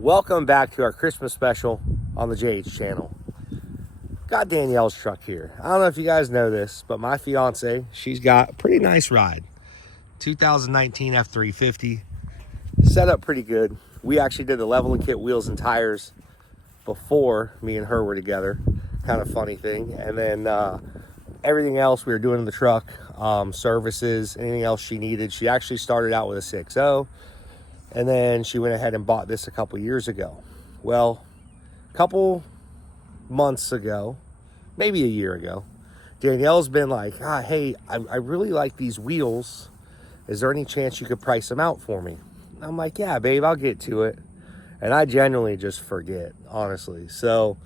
Welcome back to our Christmas special on the JH channel. Got Danielle's truck here. I don't know if you guys know this, but my fiance, she's got a pretty nice ride. 2019 F350. Set up pretty good. We actually did the leveling kit, wheels and tires before me and her were together. Kind of funny thing. And then everything else we were doing in the truck, services, anything else she needed. She actually started out with a 6.0. And then she went ahead and bought this a couple years ago. Well, a couple months ago, maybe a year ago, Danielle's been like, hey, I really like these wheels. Is there any chance you could price them out for me? And I'm like, yeah, babe, I'll get to it. And I genuinely just forget, honestly. So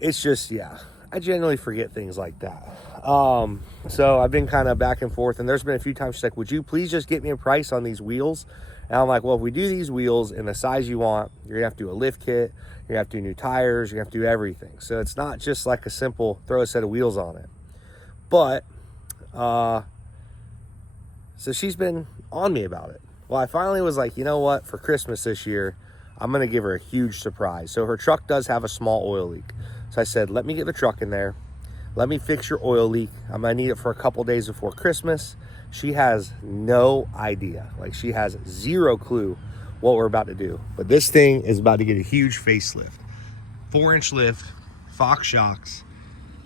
it's just, yeah, I genuinely forget things like that. So I've been kind of back and forth, and there's been a few times she's like, would you please just get me a price on these wheels? And I'm like, well, if we do these wheels in the size you want, you're gonna have to do a lift kit, you're gonna have to do new tires, you're gonna have to do everything. So it's not just like a simple throw a set of wheels on it. But, so she's been on me about it. Well, I finally was like, you know what, for Christmas this year, I'm gonna give her a huge surprise. So her truck does have a small oil leak. So I said, let me get the truck in there. Let me fix your oil leak. I'm gonna need it for a couple days before Christmas. She has no idea. Like, she has zero clue what we're about to do. But this thing is about to get a huge facelift. 4-inch lift, Fox shocks,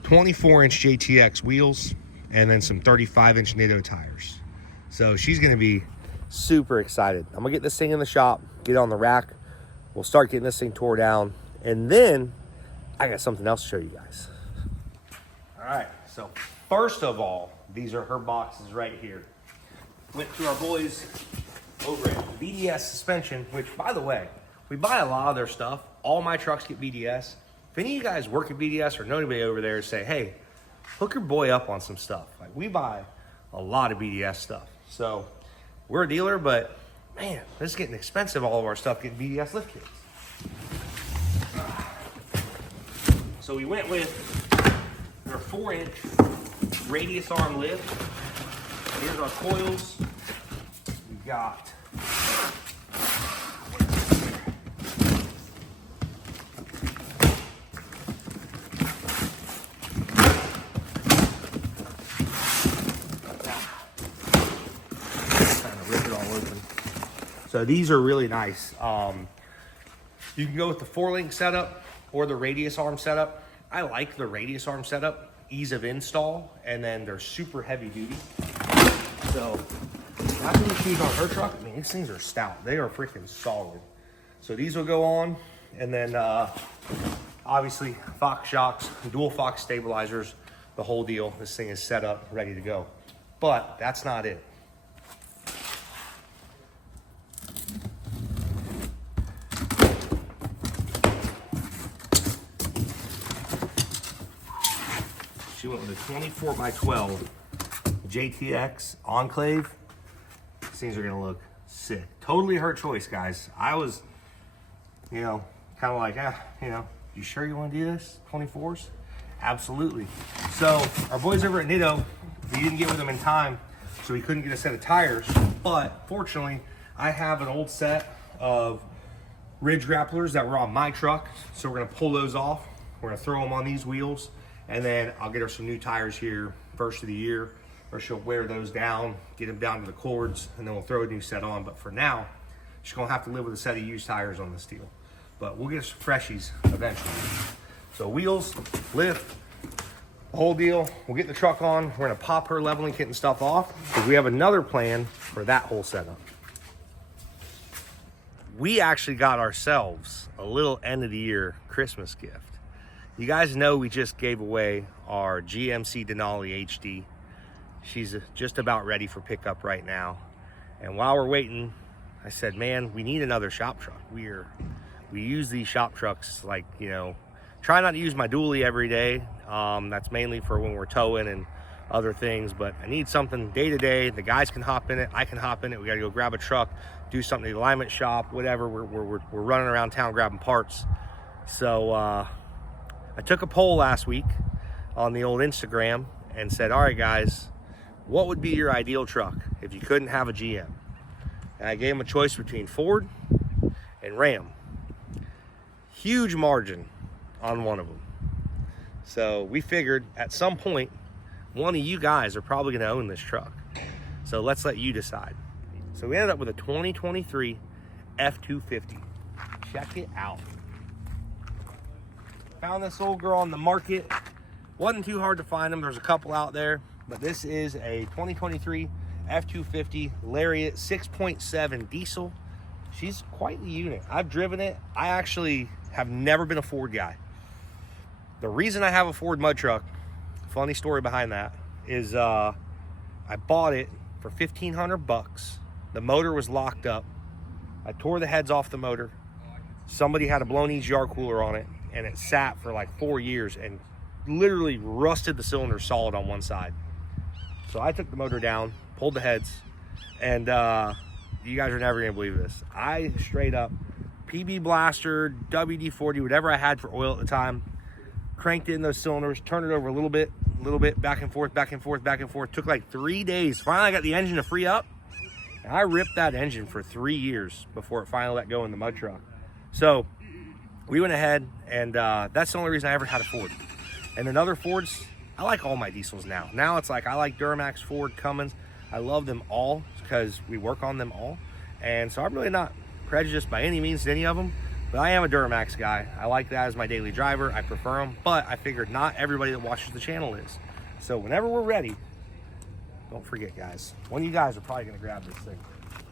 24-inch JTX wheels, and then some 35-inch Nitto tires. So she's gonna be super excited. I'm gonna get this thing in the shop, get it on the rack. We'll start getting this thing tore down. And then I got something else to show you guys. All right, so first of all, these are her boxes right here. Went to our boys over at BDS Suspension, which, by the way, we buy a lot of their stuff. All my trucks get BDS. If any of you guys work at BDS or know anybody over there, say, hey, hook your boy up on some stuff. Like, we buy a lot of BDS stuff. So we're a dealer, but man, this is getting expensive, all of our stuff getting BDS lift kits. So we went with our 4-inch radius arm lift. Here's our coils. We've got kind of rip it all open. So these are really nice. You can go with the 4-link setup or the radius arm setup. I like the radius arm setup, ease of install, and then they're super heavy duty. So after we choose on her truck, I mean, these things are stout. They are freaking solid. So these will go on, and then obviously Fox shocks, dual Fox stabilizers, the whole deal. This thing is set up, ready to go. But that's not it. She went with a 24x12 JTX Enclave. These things are gonna look sick. Totally her choice, guys. I was, kind of like, you sure you wanna do this? 24s? Absolutely. So our boys over at Nitto, we didn't get with them in time, so we couldn't get a set of tires. But fortunately, I have an old set of ridge grapplers that were on my truck. So we're gonna pull those off. We're gonna throw them on these wheels. And then I'll get her some new tires here first of the year, or she'll wear those down, get them down to the cords, and then we'll throw a new set on. But for now, she's gonna have to live with a set of used tires on this deal. But we'll get some freshies eventually. So wheels, lift, the whole deal. We'll get the truck on. We're gonna pop her leveling kit and stuff off, because we have another plan for that whole setup. We actually got ourselves a little end of the year Christmas gift. You guys know we just gave away our GMC Denali HD. She's just about ready for pickup right now. And while we're waiting, I said, man, we need another shop truck. We use these shop trucks like, try not to use my dually every day. That's mainly for when we're towing and other things, but I need something day to day. The guys can hop in it, I can hop in it. We gotta go grab a truck, do something at the alignment shop, whatever. We're running around town grabbing parts. So, I took a poll last week on the old Instagram and said, all right, guys, what would be your ideal truck if you couldn't have a GM? And I gave them a choice between Ford and Ram. huge margin on one of them. So we figured at some point, one of you guys are probably gonna own this truck. So let's let you decide. So we ended up with a 2023 F-250. Check it out. Found this old girl on the market. Wasn't too hard to find them. There's a couple out there, but this is a 2023 F-250 Lariat 6.7 diesel. She's quite the unit. I've driven it. I actually have never been a Ford guy. The reason I have a Ford mud truck, funny story behind that, is I bought it for $1,500. The motor was locked up. I tore the heads off the motor. Somebody had a blown EGR cooler on it, and it sat for like 4 years and literally rusted the cylinder solid on one side. So I took the motor down, pulled the heads, and you guys are never gonna believe this. I straight up PB blaster, WD-40, whatever I had for oil at the time, cranked it in those cylinders, turned it over a little bit, back and forth, back and forth, back and forth. Took like 3 days. Finally, I got the engine to free up. And I ripped that engine for 3 years before it finally let go in the mud truck. So we went ahead, and that's the only reason I ever had a Ford. And then other Fords, I like all my diesels now. Now it's like I like Duramax, Ford, Cummins. I love them all because we work on them all. And so I'm really not prejudiced by any means to any of them. But I am a Duramax guy. I like that as my daily driver. I prefer them. But I figured not everybody that watches the channel is. So whenever we're ready, don't forget, guys. One of you guys are probably going to grab this thing.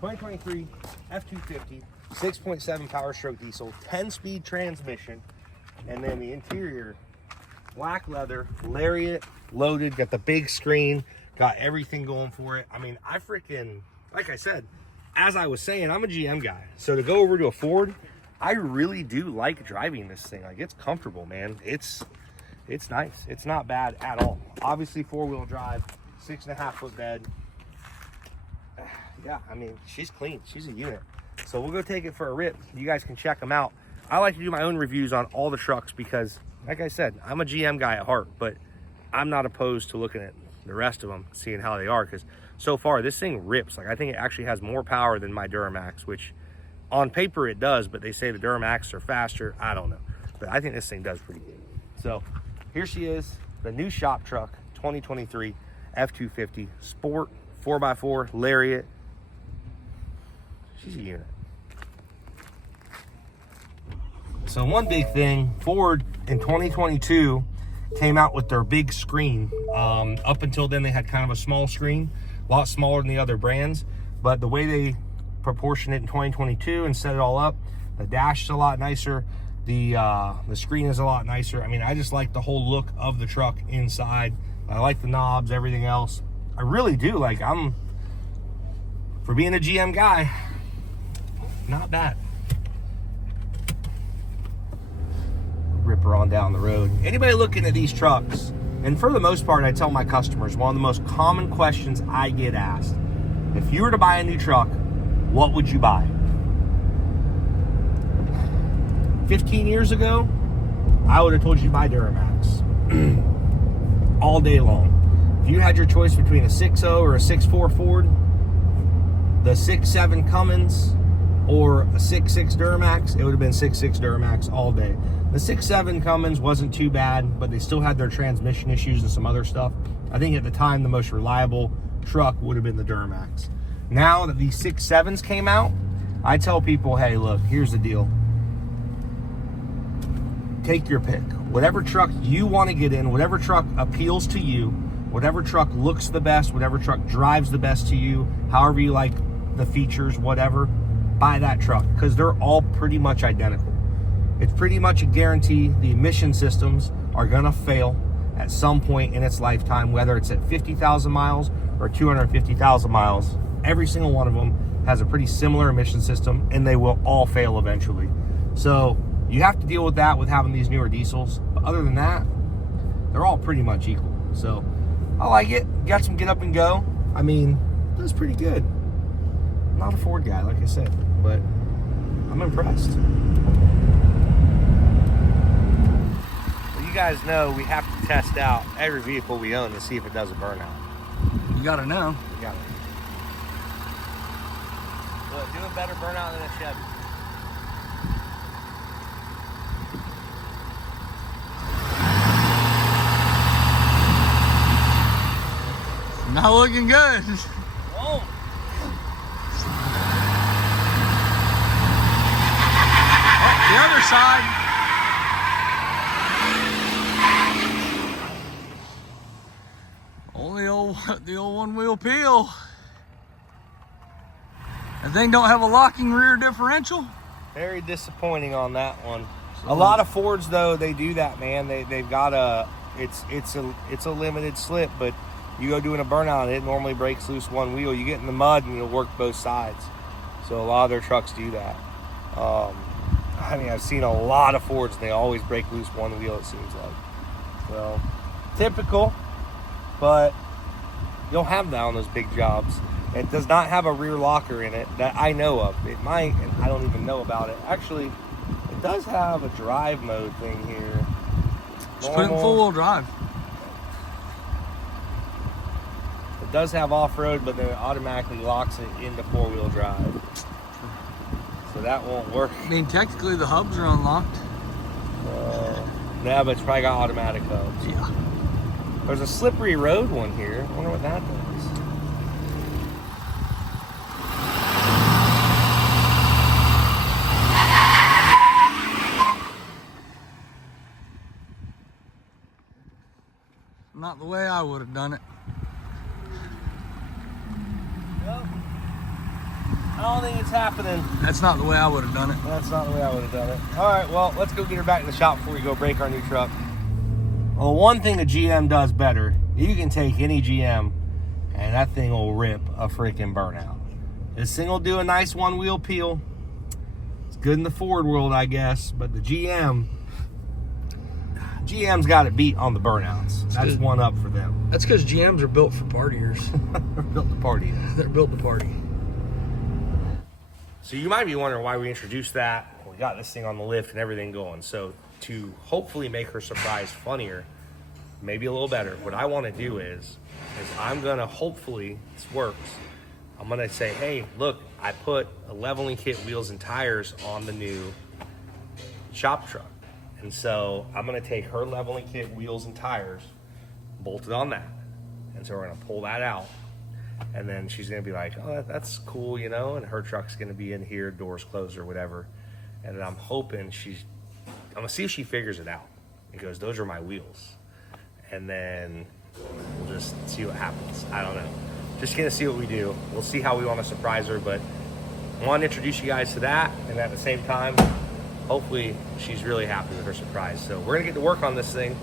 2023 F-250, 6.7 power stroke diesel, 10-speed transmission. And then the interior, black leather, Lariat, loaded, got the big screen, got everything going for it. I mean, I freaking, like I said, as I was saying, I'm a GM guy. So to go over to a Ford, I really do like driving this thing. Like, it's comfortable, man. It's nice. It's not bad at all. Obviously, 4-wheel drive, 6.5-foot bed. Yeah, I mean, she's clean. She's a unit. So we'll go take it for a rip. You guys can check them out. I like to do my own reviews on all the trucks because, like I said, I'm a GM guy at heart, but I'm not opposed to looking at the rest of them, seeing how they are, because so far this thing rips. Like, I think it actually has more power than my Duramax, which on paper it does, but they say the Duramax are faster. I don't know, but I think this thing does pretty good. So here she is, the new shop truck, 2023 F-250 Sport 4x4 Lariat. She's a unit. So one big thing, Ford in 2022 came out with their big screen. Up until then, they had kind of a small screen, a lot smaller than the other brands. But the way they proportioned it in 2022 and set it all up, the dash is a lot nicer. The screen is a lot nicer. I mean, I just like the whole look of the truck inside. I like the knobs, everything else. I really do. Like, for being a GM guy, not bad. Rip her on down the road. Anybody looking at these trucks, and for the most part, I tell my customers, one of the most common questions I get asked, if you were to buy a new truck, what would you buy? 15 years ago, I would have told you to buy Duramax all day long. If you had your choice between a 6.0 or a 6.4 Ford, the 6.7 Cummins, or a 6.6 Duramax, it would have been 6.6 Duramax all day. The 6.7 Cummins wasn't too bad, but they still had their transmission issues and some other stuff. I think at the time, the most reliable truck would have been the Duramax. Now that these 6.7s came out, I tell people, hey, look, here's the deal. Take your pick. Whatever truck you want to get in, whatever truck appeals to you, whatever truck looks the best, whatever truck drives the best to you, however you like the features, whatever, buy that truck, because they're all pretty much identical. It's pretty much a guarantee the emission systems are gonna fail at some point in its lifetime, whether it's at 50,000 miles or 250,000 miles. Every single one of them has a pretty similar emission system, and they will all fail eventually. So you have to deal with that with having these newer diesels. But other than that, they're all pretty much equal. So I like it. Got some get up and go. I mean, that's pretty good. I'm not a Ford guy, like I said, but I'm impressed. Well, you guys know we have to test out every vehicle we own to see if it does a burnout. You gotta know. You gotta. Will it do a better burnout than a Chevy? looking good. Whoa. The other side. Only the old one-wheel peel. The thing don't have a locking rear differential. Very disappointing on that one. A lot of Fords though, they do that, man. They've got it's a limited slip, but you go doing a burnout, it normally breaks loose one wheel. You get in the mud and it'll work both sides. So a lot of their trucks do that. I mean, I've seen a lot of Fords and they always break loose one wheel, it seems like. So typical, but you'll have that on those big jobs. It does not have a rear locker in it that I know of. It might, and I don't even know about it. Actually, it does have a drive mode thing here. Just put it in full-wheel drive. It does have off-road, but then it automatically locks it into four-wheel drive. So that won't work. I mean, technically the hubs are unlocked. Yeah, but it's probably got automatic hubs. Yeah. There's a slippery road one here. I wonder what that does. Not the way I would have done it. Well, I don't think it's happening. That's not the way I would have done it. That's not the way I would have done it. All right, well, let's go get her back in the shop before we go break our new truck. Well, one thing a GM does better, you can take any GM and that thing will rip a freaking burnout. This thing will do a nice one-wheel peel. It's good in the Ford world, I guess, but the GM's got it beat on the burnouts. That's one up for them. That's because GMs are built for partiers. They're built to party. They're built to party. So you might be wondering why we introduced that. We got this thing on the lift and everything going. So to hopefully make her surprise funnier, maybe a little better, what I want to do is I'm going to, hopefully this works, I'm going to say, hey, look, I put a leveling kit, wheels, and tires on the new shop truck. And so I'm going to take her leveling kit, wheels, and tires, bolted on that. And so we're going to pull that out. And then she's going to be like, oh, that's cool, you know, and her truck's going to be in here, doors closed or whatever. And then I'm hoping I'm going to see if she figures it out. It goes, those are my wheels. And then we'll just see what happens. I don't know. Just going to see what we do. We'll see how we want to surprise her, but I want to introduce you guys to that. And at the same time, hopefully she's really happy with her surprise. So we're going to get to work on this thing,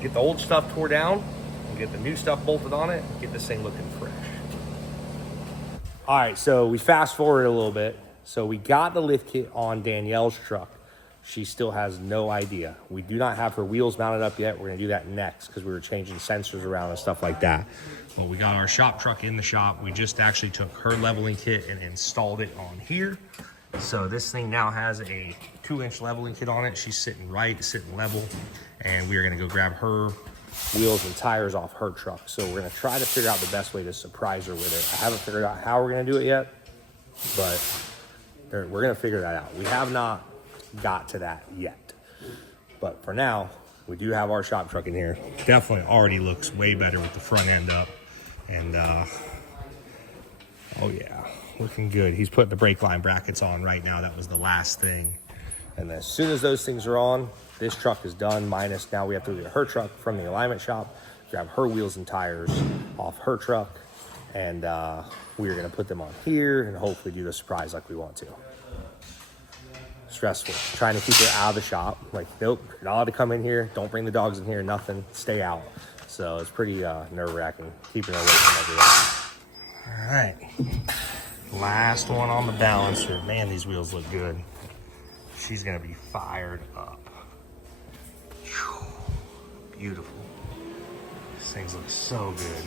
get the old stuff tore down, and get the new stuff bolted on it, get this thing looking fresh. All right, so we fast forward a little bit. So we got the lift kit on Danielle's truck. She still has no idea. We do not have her wheels mounted up yet. We're gonna do that next because we were changing sensors around and stuff like that. Well, we got our shop truck in the shop. We just actually took her leveling kit and installed it on here. So this thing now has a 2-inch leveling kit on it. She's sitting right, sitting level. And we are gonna go grab her wheels and tires off her truck. So we're gonna try to figure out the best way to surprise her with it. I haven't figured out how we're gonna do it yet, but we're gonna figure that out. We have not got to that yet. But for now, we do have our shop truck in here. Definitely already looks way better with the front end up. And oh yeah, looking good. He's putting the brake line brackets on right now. That was the last thing. And as soon as those things are on, this truck is done, minus now we have to get her truck from the alignment shop, grab her wheels and tires off her truck, and we are gonna put them on here and hopefully do the surprise like we want to. Stressful, trying to keep her out of the shop. Like, nope, you're not allowed to come in here, don't bring the dogs in here, nothing, stay out. So it's pretty nerve-wracking, keeping her away from everything. All right, last one on the balancer. Man, these wheels look good. She's gonna be fired up. Whew. Beautiful. These things look so good.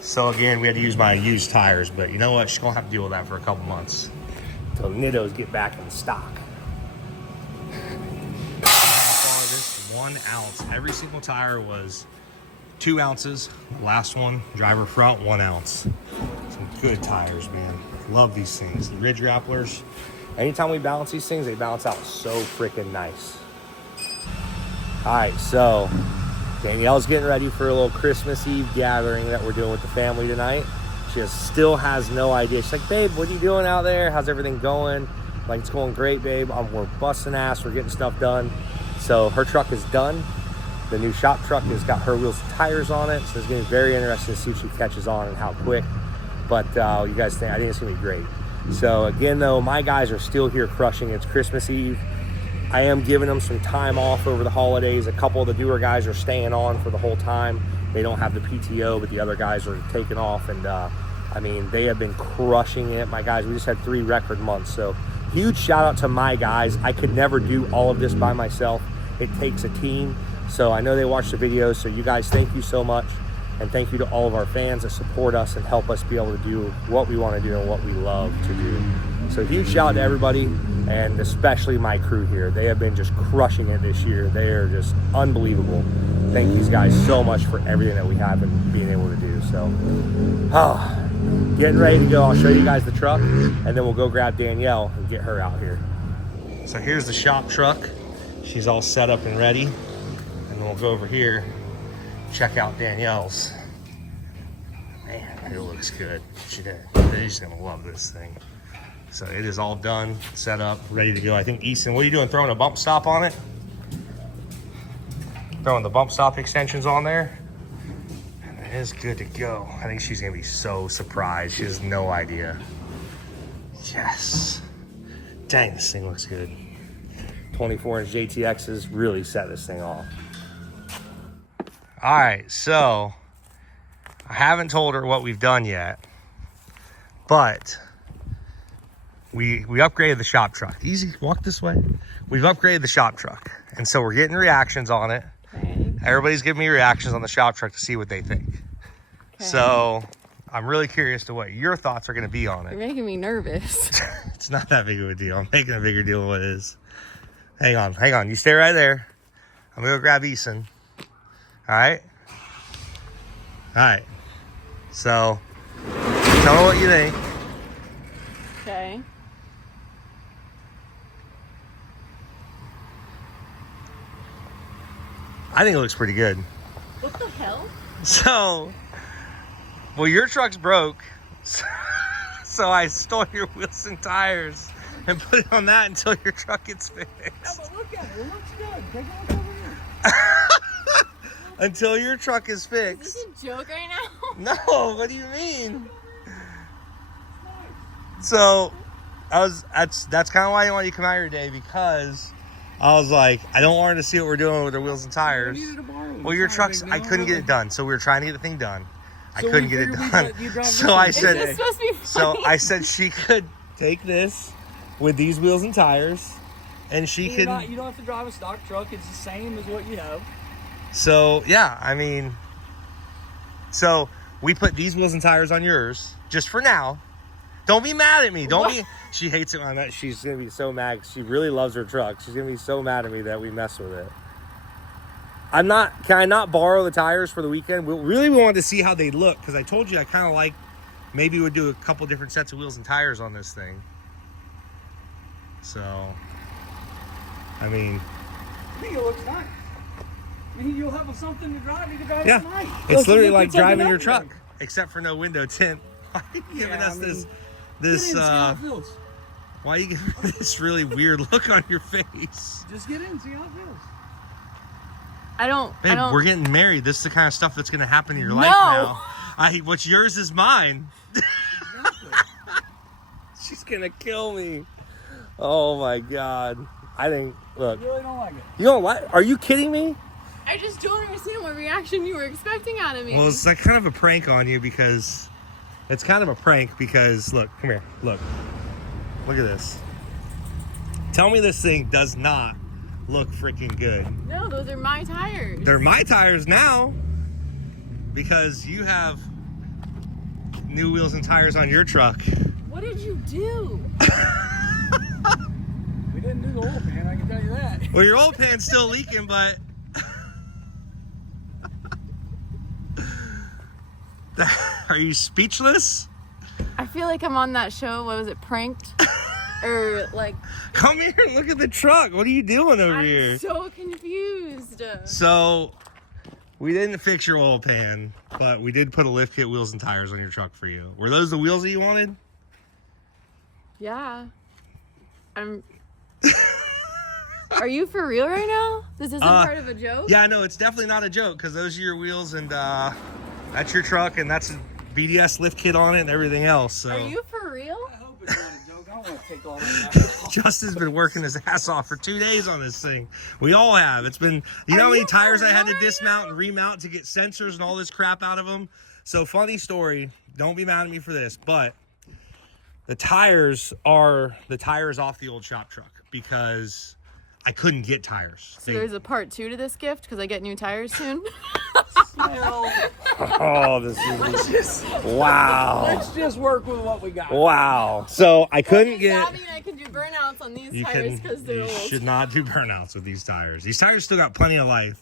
So again, we had to use my used tires, but you know what? She's gonna have to deal with that for a couple months until Nittos get back in stock. This 1 ounce. Every single tire was 2 ounces. Last one, driver front, 1 ounce. Some good tires, man. Love these things. The ridge grapplers. Anytime we balance these things, they balance out so freaking nice. All right, so Danielle's getting ready for a little Christmas Eve gathering that we're doing with the family tonight. She still has no idea. She's like, babe, what are you doing out there? How's everything going? Like, it's going great, babe. We're busting ass. We're getting stuff done. So her truck is done. The new shop truck has got her wheels and tires on it. So it's going to be very interesting to see if she catches on and how quick. But you guys think, I think it's going to be great. So again, though, my guys are still here crushing. It's Christmas Eve. I am giving them some time off over the holidays. A couple of the newer guys are staying on for the whole time. They don't have the PTO, but the other guys are taking off. And I mean, they have been crushing it. My guys, we just had 3 record months. So huge shout out to my guys. I could never do all of this by myself. It takes a team. So I know they watch the videos. So you guys, thank you so much. And thank you to all of our fans that support us and help us be able to do what we want to do and what we love to do. So huge shout out to everybody, and especially my crew here. They have been just crushing it this year. They are just unbelievable. Thank these guys so much for everything that we have and being able to do. So, getting ready to go. I'll show you guys the truck, and then we'll go grab Danielle and get her out here. So here's the shop truck. She's all set up and ready. And then we'll go over here, check out Danielle's. Man, it looks good. She's gonna love this thing. So it is all done, set up, ready to go. I think Easton, what are you doing? Throwing a bump stop on it? Throwing the bump stop extensions on there. And it is good to go. I think she's gonna be so surprised. She has no idea. Yes. Dang, this thing looks good. 24-inch JTXs really set this thing off. All right, so I haven't told her what we've done yet, but we upgraded the shop truck. Easy, walk this way. We've upgraded the shop truck, and so we're getting reactions on it. Okay. Everybody's giving me reactions on the shop truck to see what they think. Okay. So I'm really curious to what your thoughts are going to be on it. You're making me nervous. It's not that big of a deal. I'm making a bigger deal of what it is. Hang on. You stay right there. I'm going to go grab Eason. All right. So tell me what you think. Okay. I think it looks pretty good. What the hell? So, well, your truck's broke, so I stole your wheels and tires and put it on that until your truck gets fixed. Yeah, but look at it. It looks good. Take a look over here. Until your truck is fixed. Is this a joke right now? No, what do you mean? So, that's kind of why I want you to come out here today, because I was like, I don't want her to see what we're doing with her wheels and tires. Well, your truck's, I couldn't get it done, so we were trying to get the thing done. I couldn't get it done. So I said, Is this supposed to be funny? so I said she could take this with these wheels and tires, and she You don't have to drive a stock truck. It's the same as what you have. So yeah, I mean, so we put these wheels and tires on yours just for now. Don't be mad at me. She hates it when I'm not. She's gonna be so mad. She really loves her truck. She's gonna be so mad at me that we mess with it. Can I not borrow the tires for the weekend? We wanted to see how they look, because I told you I kind of like, maybe we'd do a couple different sets of wheels and tires on this thing. So, I mean, I think it looks nice. I mean, you'll have something to drive. You can drive it tonight. It's literally like driving your truck, except for no window tint. Why are you giving us this? Why are you giving me this really weird look on your face? Just get in, see how it feels. Babe, we're getting married. This is the kind of stuff that's going to happen in your life now. What's yours is mine. Exactly. She's going to kill me. Oh my God. I think, look. You really don't like it. You don't like, are you kidding me? I just don't understand what reaction you were expecting out of me. Well, it's like kind of a prank on you, because look, come here, look at this. Tell me this thing does not look freaking good. No, those are my tires. They're my tires now, because you have new wheels and tires on your truck. What did you do? We didn't do the oil pan, I can tell you that. Well, your oil pan's still leaking, but are you speechless? I feel like I'm on that show. What was it, Pranked? Or like, come here and look at the truck. What are you doing over here? I'm so confused. So We didn't fix your oil pan, but we did put a lift kit, wheels, and tires on your truck for you. Were those the wheels that you wanted? Yeah. Are you for real right now? This isn't part of a joke? Yeah, no, it's definitely not a joke because those are your wheels and that's your truck and that's a BDS lift kit on it and everything else. So. Are you for real? I hope it's not a joke. I don't want to take all that. Justin's been working his ass off for 2 days on this thing. We all have. It's been, you know how Are many you tires for I had to real right dismount now? and remount to get sensors and all this crap out of them. So funny story. Don't be mad at me for this, but the tires are the tires off the old shop truck because I couldn't get tires. So there's a part 2 to this gift because I get new tires soon. Oh, this is wow. Let's just work with what we got. Wow. So I couldn't Does get. that mean I can do burnouts on these You tires because they're you old? should not do burnouts with these tires. These tires still got plenty of life.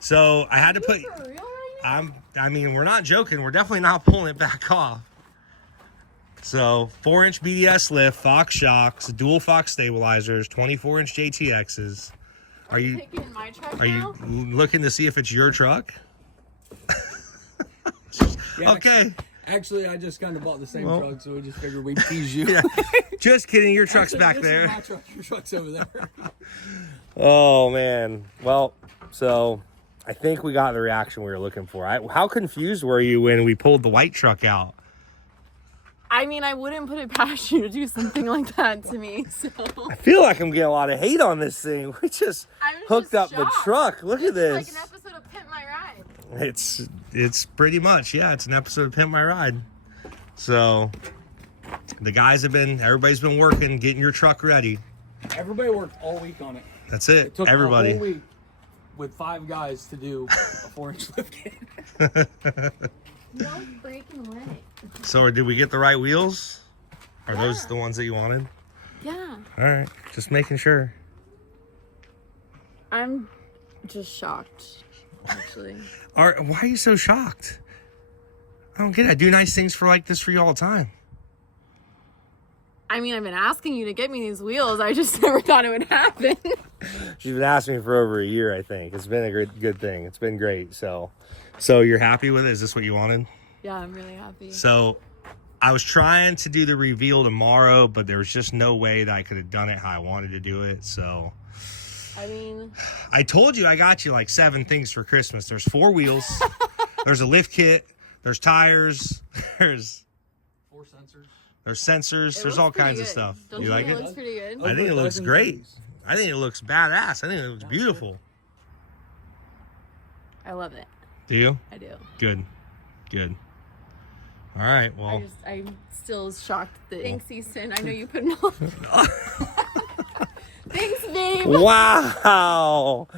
So I had to put. For real right now? I mean, we're not joking. We're definitely not pulling it back off. So 4-inch BDS lift, Fox shocks, dual Fox stabilizers, 24-inch JTXs. Are you Taking my truck are now? you looking to see if it's your truck? Yeah, Okay. Actually, I just kind of bought the same Well. truck, so we just figured we'd tease you. Yeah. Just kidding. Your truck's Actually, back this there. Is my truck. Your truck's over there. Oh man. Well, so I think we got the reaction we were looking for. How confused were you when we pulled the white truck out? I mean, I wouldn't put it past you to do something like that to me. So I feel like I'm getting a lot of hate on this thing. We just I'm hooked just up the shocked. truck. Look at It's like this. an episode of Pimp My Ride. It's pretty much, yeah, it's an episode of Pimp My Ride. So the guys everybody's been working, getting your truck ready. Everybody worked all week on it. That's it. It took Everybody. a whole week with 5 guys to do a 4-inch lift kit. No freaking way. So did we get the right wheels? Are those the ones that you wanted? Yeah. All right, just making sure. I'm just shocked, actually. Why are you so shocked? I don't get it. I do nice things for like this for you all the time. I mean, I've been asking you to get me these wheels. I just never thought it would happen. She's been asking me for over a year, I think. It's been a good thing. It's been great. So you're happy with it? Is this what you wanted? Yeah, I'm really happy. So I was trying to do the reveal tomorrow, but there was just no way that I could have done it how I wanted to do it. So I mean, I told you I got you like 7 things for Christmas. There's 4 wheels. There's a lift kit. There's tires. There's 4 sensors. There's sensors. it There's looks all pretty kinds of good. stuff. Don't You you like think it? it looks pretty good? I think it looks Dozens great. of these. I think it looks badass. I think it looks beautiful. I love it. Do you? I do. Good. Good. All right. Well, I'm still shocked that. Thanks, Easton. I know you put them on. Thanks, babe. wow.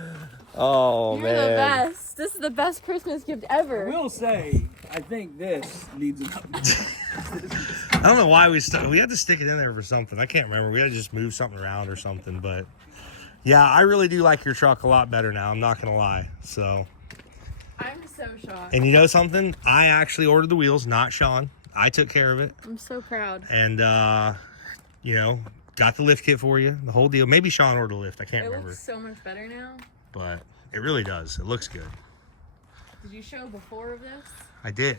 Oh, You're man. the best. This is the best Christmas gift ever. I will say, I think this needs an update. I don't know why we had to stick it in there for something. I can't remember. We had to just move something around or something. But yeah, I really do like your truck a lot better now. I'm not going to lie. So. I'm so shocked. And you know something? I actually ordered the wheels, not Sean. I took care of it. I'm so proud. And, got the lift kit for you, the whole deal. Maybe Sean ordered a lift. I can't It remember. looks so much better now. But it really does. It looks good. Did you show before of this? I did.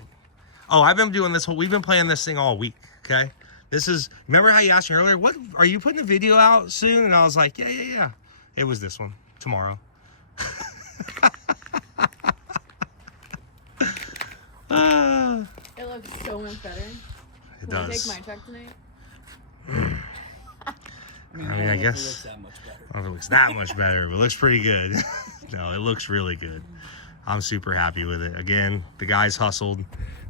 Oh, we've been playing this thing all week, okay? Remember how you asked me earlier, what, are you putting a video out soon? And I was like, yeah. It was this one, tomorrow. It looks so much better. It Can I does. take my truck tonight? I mean, I don't know if it guess- looks that much better. I don't know if it looks that much better, but it looks pretty good. No, it looks really good. I'm super happy with it. Again, the guys hustled.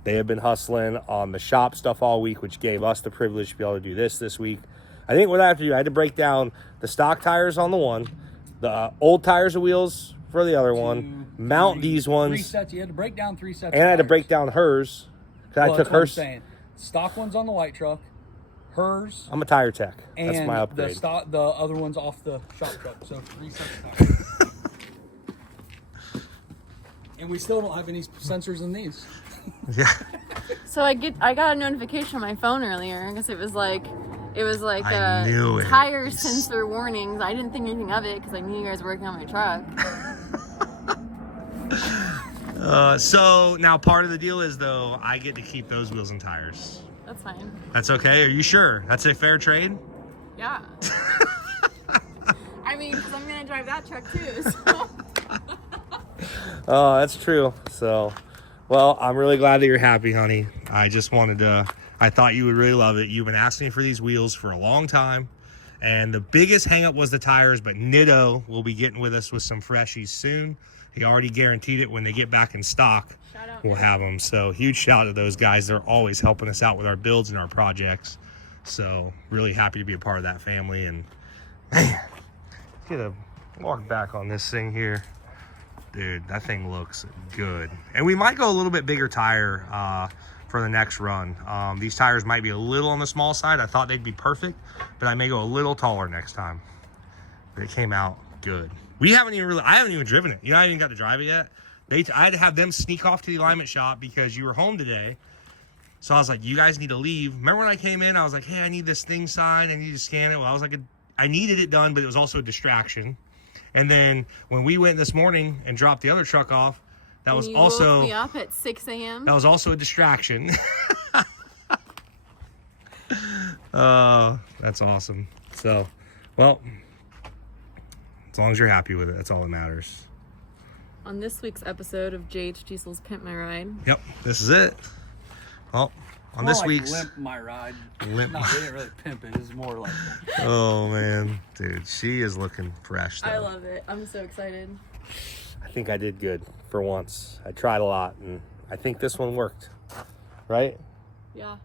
They have been hustling on the shop stuff all week, which gave us the privilege to be able to do this week. I think what I have to do, I had to break down the stock tires on the one, the old tires and wheels for the other one, mount these 3 ones, sets. You had to break down 3 sets. and I had to of break tires. down hers. Because Well, I that's took what I'm hers. saying. Stock ones on the white truck, hers, I'm a tire tech. and That's my the upgrade. the other ones off the shop truck. So 3 sets of tires. And we still don't have any sensors in these. Yeah. So I got a notification on my phone earlier because it was like I knew it. tire sensor warnings. I didn't think anything of it because I knew you guys were working on my truck. So now part of the deal is though, I get to keep those wheels and tires. That's fine. That's okay? Are you sure? That's a fair trade? Yeah. I mean, because I'm going to drive that truck too. So. Oh, that's true. So, well, I'm really glad that you're happy, honey. I just wanted to, I thought you would really love it. You've been asking me for these wheels for a long time. And the biggest hang up was the tires, but Nitto will be getting with us with some freshies soon. He already guaranteed it when they get back in stock. Shout out, we'll have them. So huge shout out to those guys. They're always helping us out with our builds and our projects. So really happy to be a part of that family. And man, get a walk back on this thing here. Dude, that thing looks good. And we might go a little bit bigger tire for the next run. These tires might be a little on the small side. I thought they'd be perfect, but I may go a little taller next time. But it came out good. I haven't even driven it. You know, I haven't even got to drive it yet. I had to have them sneak off to the alignment shop because you were home today. So I was like, you guys need to leave. Remember when I came in, I was like, hey, I need this thing signed. I need to scan it. Well, I was like, I needed it done, but it was also a distraction. And then when we went this morning and dropped the other truck off, that was also... woke me up at 6 a.m. That was also a distraction. Oh, that's awesome. So, well, as long as you're happy with it, that's all that matters. On this week's episode of JH Diesel's Pimp My Ride. Yep, this is it. Well, on this week's... Limp my ride. Limp. No, we didn't really pimp it. It's more like... Oh, man. Dude, she is looking fresh, though. I love it. I'm so excited. I think I did good for once. I tried a lot, and I think this one worked. Right? Yeah.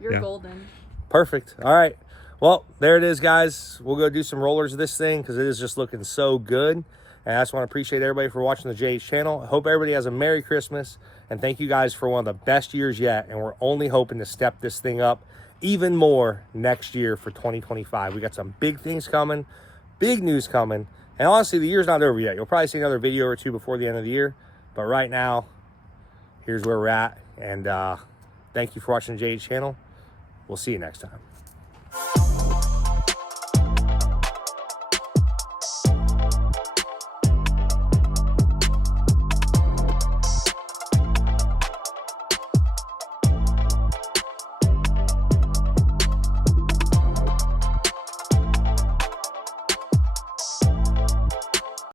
You're golden. Perfect. All right. Well, there it is, guys. We'll go do some rollers of this thing because it is just looking so good. And I just want to appreciate everybody for watching the JH channel. I hope everybody has a Merry Christmas. And thank you guys for one of the best years yet. And we're only hoping to step this thing up even more next year for 2025. We got some big things coming, big news coming. And honestly, the year's not over yet. You'll probably see another video or two before the end of the year. But right now, here's where we're at. And thank you for watching the JH channel. We'll see you next time.